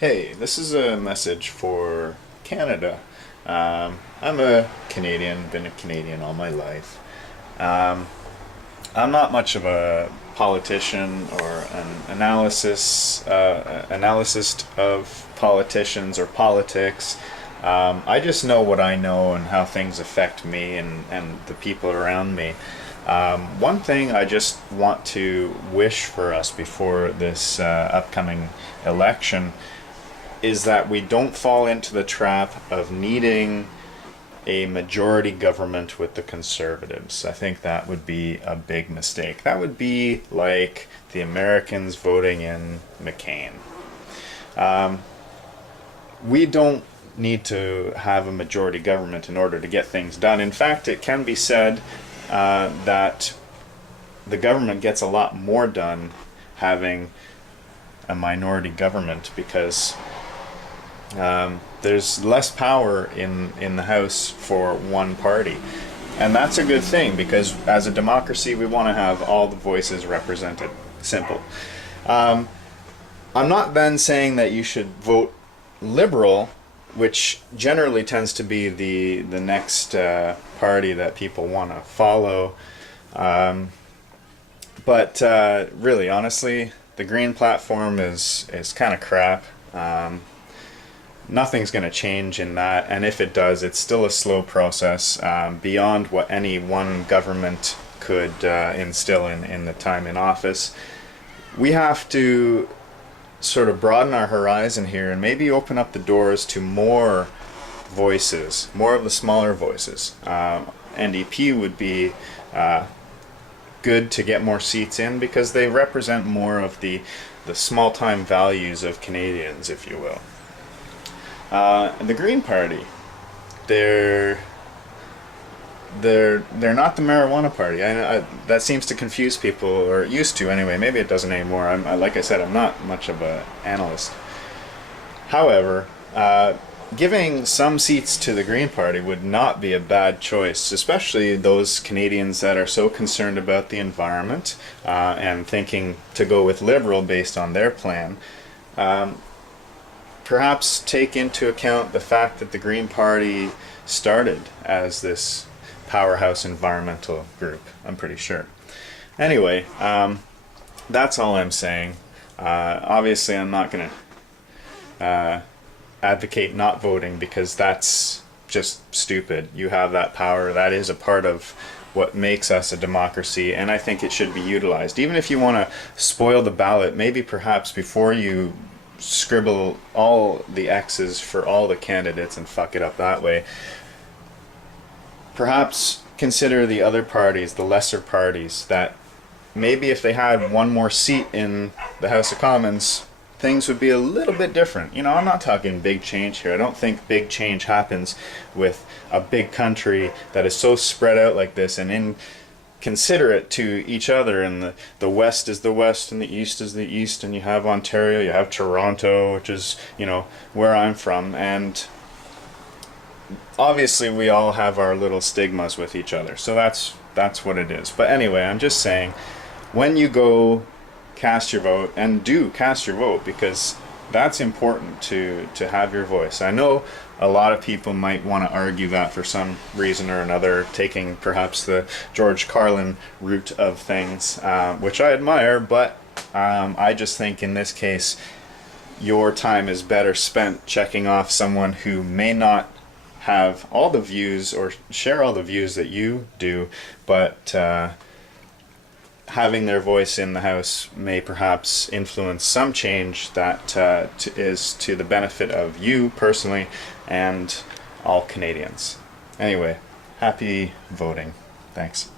Hey, this is a message for Canada. I'm a Canadian, been a Canadian all my life. Um, I'm not much of a politician or an analyst of politicians or politics. I just know what I know and how things affect me and the people around me. One thing I just want to wish for us before this upcoming election is that we don't fall into the trap of needing a majority government with the Conservatives. I think that would be a big mistake. That would be like the Americans voting in McCain. We don't need to have a majority government in order to get things done. In fact, it can be said that the government gets a lot more done having a minority government because there's less power in the House for one party. And that's a good thing because as a democracy, we want to have all the voices represented. Simple. I'm not then saying that you should vote liberal, which generally tends to be the next party that people want to follow. But really, honestly, the Green platform is kind of crap. Nothing's going to change in that, and if it does, it's still a slow process beyond what any one government could instill in the time in office. We have to sort of broaden our horizon here and maybe open up the doors to more voices, more of the smaller voices. NDP would be good to get more seats in because they represent more of the small-time values of Canadians, if you will. The Green Party, they're not the marijuana party. That seems to confuse people, or it used to anyway. Maybe it doesn't anymore. Like I said, I'm not much of an analyst. However, giving some seats to the Green Party would not be a bad choice, especially those Canadians that are so concerned about the environment and thinking to go with Liberal based on their plan. Perhaps take into account the fact that the Green Party started as this powerhouse environmental group, I'm pretty sure. Anyway, that's all I'm saying. Obviously, I'm not going to advocate not voting because that's just stupid. You have that power. That is a part of what makes us a democracy, and I think it should be utilized. Even if you want to spoil the ballot, maybe perhaps before you scribble all the X's for all the candidates and fuck it up that way, perhaps consider the other parties, the lesser parties, that maybe if they had one more seat in the House of Commons, things would be a little bit different. You know, I'm not talking big change here. I don't think big change happens with a big country that is so spread out like this and inconsiderate to each other, and the West is the West and the East is the East, and you have Ontario, you have Toronto, which is, you know, where I'm from, and obviously we all have our little stigmas with each other, so that's what it is. But anyway, I'm just saying, when you go cast your vote, and do cast your vote, because that's important to have your voice. I know a lot of people might want to argue that for some reason or another, taking perhaps the George Carlin route of things, which I admire, but I just think in this case, your time is better spent checking off someone who may not have all the views or share all the views that you do, but having their voice in the House may perhaps influence some change that is to the benefit of you personally and all Canadians. Anyway, happy voting. Thanks.